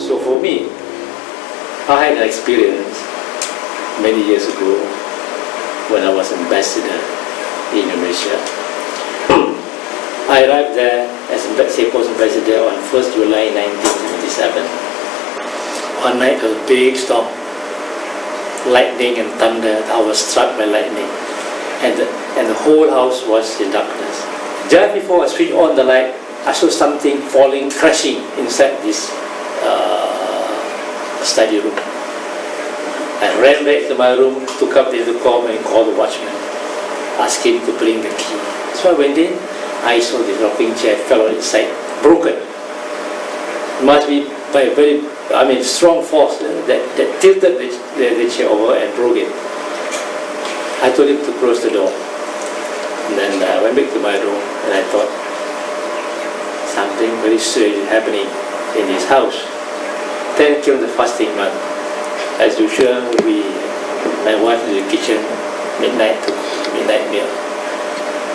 So for me, I had an experience many years ago when I was ambassador in Indonesia. I arrived there as Singapore's ambassador on 1st July 1977. One night a big storm, lightning and thunder. I was struck by lightning, and the whole house was in darkness. Just before I switched on the light, I saw something falling, crashing inside this study room. I ran back to my room, took up the intercom and called the watchman, asked him to bring the key. So I went in, I saw the rocking chair fell on its side, broken. It must be by a very, strong force that tilted the chair over and broke it. I told him to close the door. And then I went back to my room and I thought, something very strange is happening in this house. Then came the fasting month. As usual, my wife in the kitchen, midnight meal.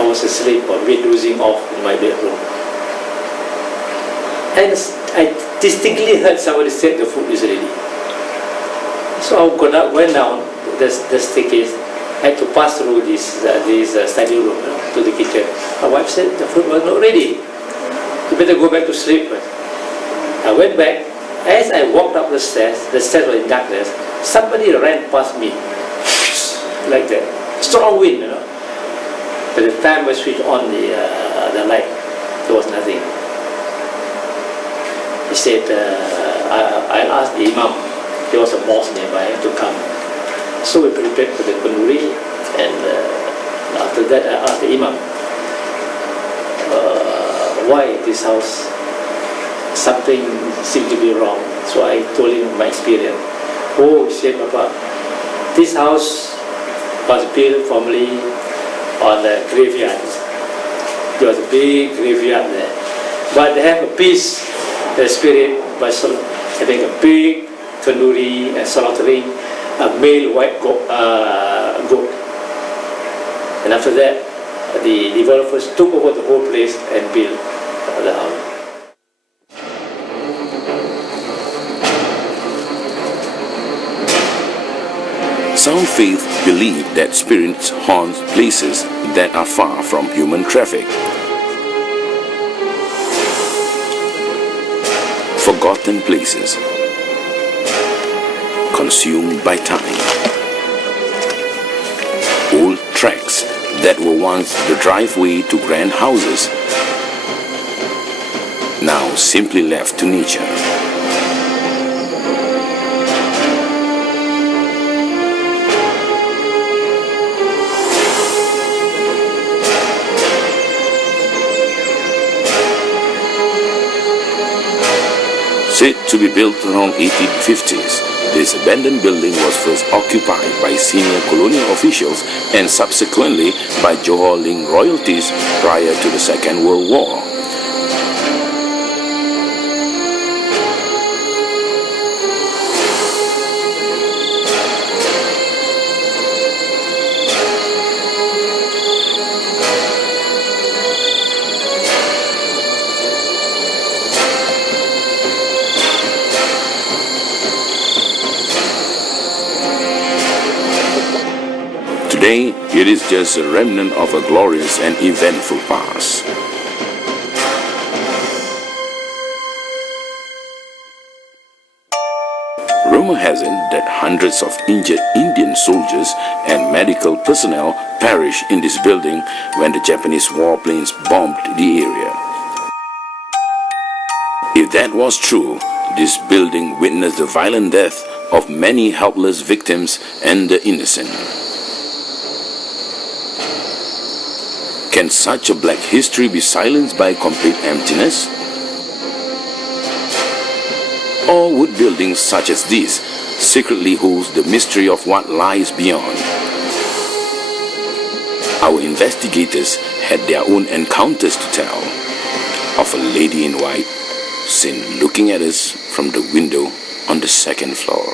I was asleep or dozing off in my bedroom. And I distinctly heard somebody say the food is ready. So I went down the staircase. I had to pass through this study room to the kitchen. My wife said the food was not ready. You better go back to sleep. I went back. As I walked up the stairs were in darkness. Somebody ran past me, like that. Strong wind, By the time I switched on the light, there was nothing. He said, I asked the Imam, there was a mosque nearby, to come. So we prepared for the kanduri, and after that I asked the Imam, why this house? Something seemed to be wrong. So I told him my experience. Oh, he said, Papa, this house was built formerly on a graveyard. There was a big graveyard there. But they have a peace, the spirit, by having a big tandoori and slaughtering a male white goat. And after that, the developers took over the whole place and built the house. Some faiths believe that spirits haunt places that are far from human traffic. Forgotten places, consumed by time. Old tracks that were once the driveway to grand houses, now simply left to nature. Said to be built around 1850s, this abandoned building was first occupied by senior colonial officials and subsequently by Johor Ling royalties prior to the Second World War. Today, it is just a remnant of a glorious and eventful past. Rumor has it that hundreds of injured Indian soldiers and medical personnel perished in this building when the Japanese warplanes bombed the area. If that was true, this building witnessed the violent death of many helpless victims and the innocent. Can such a black history be silenced by complete emptiness? Or would buildings such as these secretly hold the mystery of what lies beyond? Our investigators had their own encounters to tell of a lady in white seen looking at us from the window on the second floor.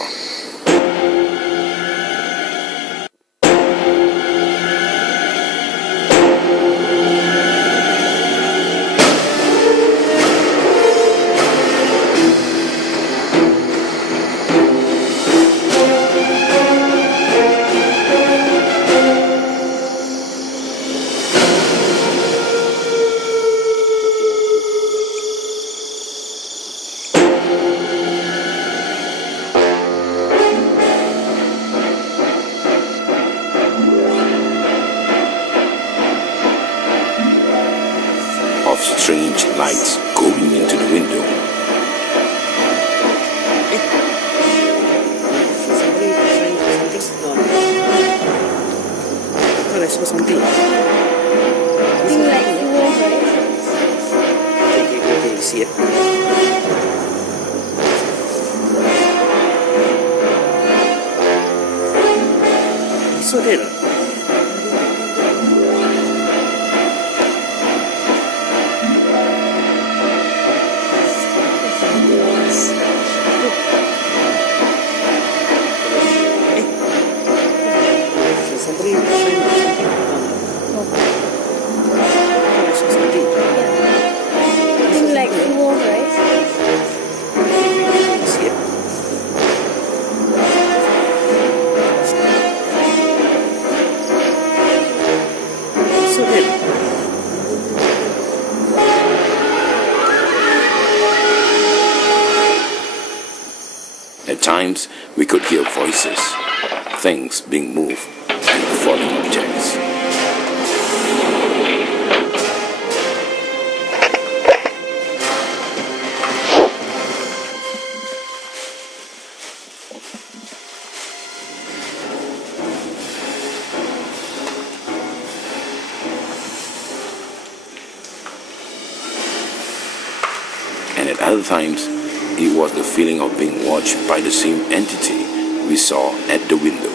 Of strange lights going into the window. I saw something. Something like fuel, right? Okay, see it. I saw that. Somebody shine something. Something like fuel, right? See it? So that. At times, we could hear voices, things being moved, and falling objects. And at other times, it was the feeling of being watched by the same entity we saw at the window.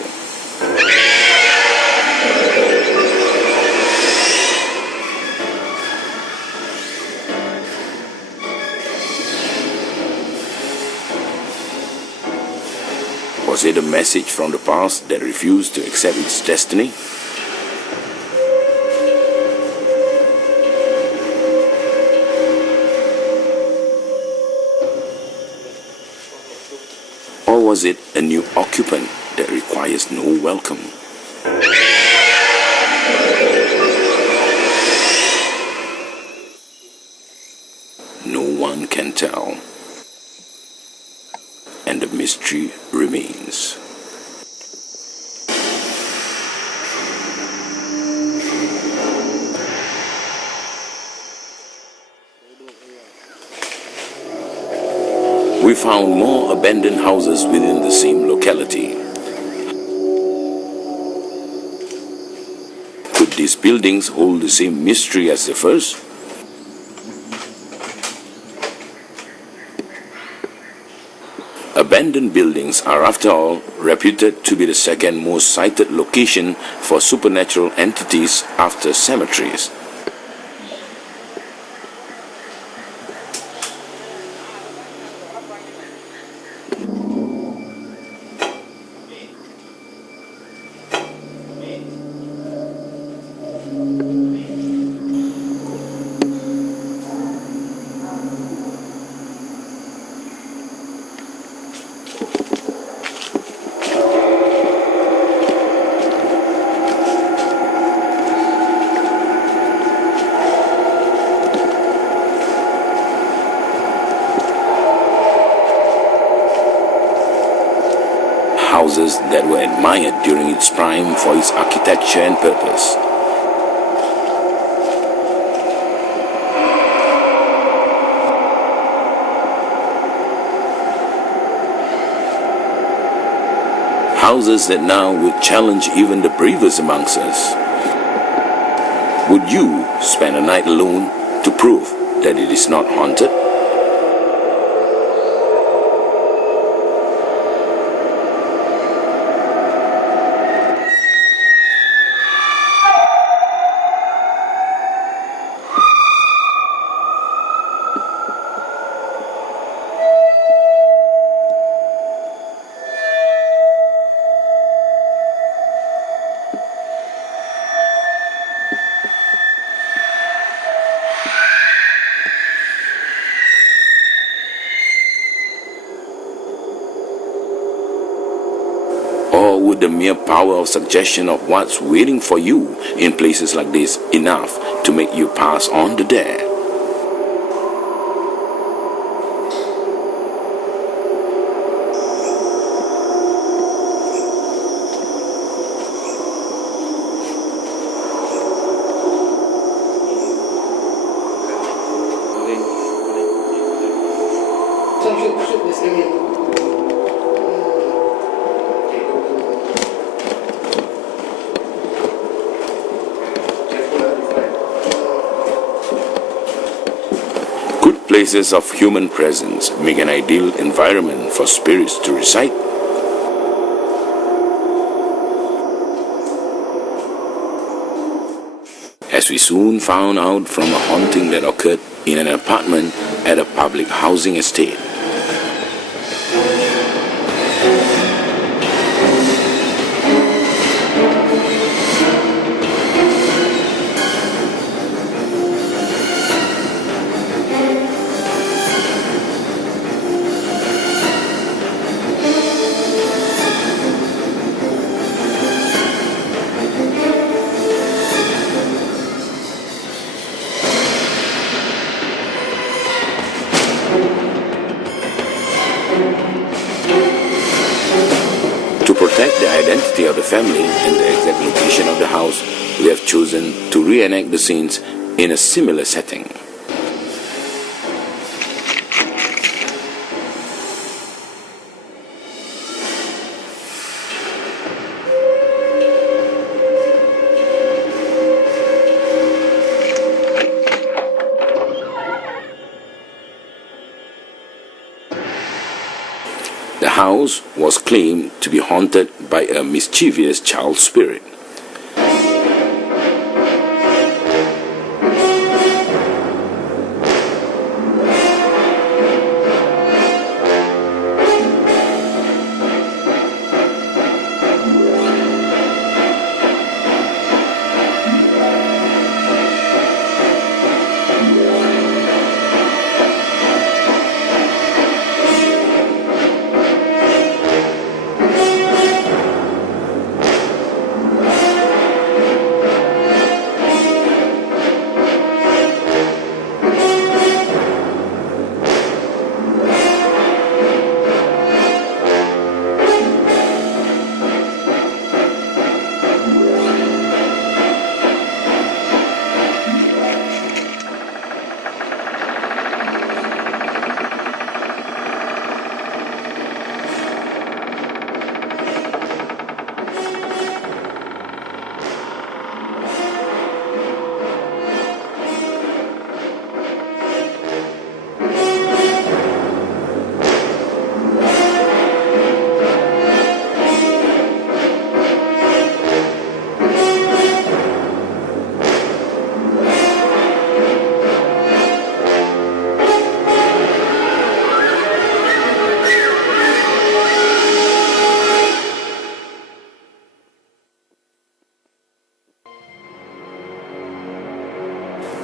Was it a message from the past that refused to accept its destiny? Or was it a new occupant that requires no welcome? No one can tell, and the mystery remains. We found more abandoned houses within the same locality. Could these buildings hold the same mystery as the first? Abandoned buildings are, after all, reputed to be the second most cited location for supernatural entities after cemeteries. houses that were admired during its prime for its architecture and purpose. Houses that now would challenge even the bravest amongst us. Would you spend a night alone to prove that it is not haunted? Or would the mere power of suggestion of what's waiting for you in places like this enough to make you pass on the dare? Good places of human presence make an ideal environment for spirits to reside. As we soon found out from a haunting that occurred in an apartment at a public housing estate. To protect the identity of the family and the exact location of the house, we have chosen to reenact the scenes in a similar setting. The house was claimed to be haunted by a mischievous child spirit.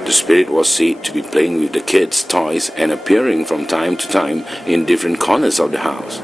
The spirit was said to be playing with the kids' toys and appearing from time to time in different corners of the house.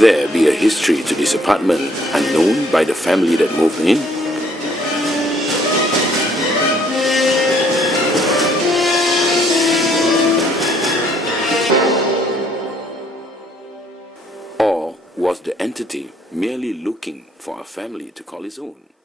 there be a history to this apartment unknown by the family that moved in? Or was the entity merely looking for a family to call his own?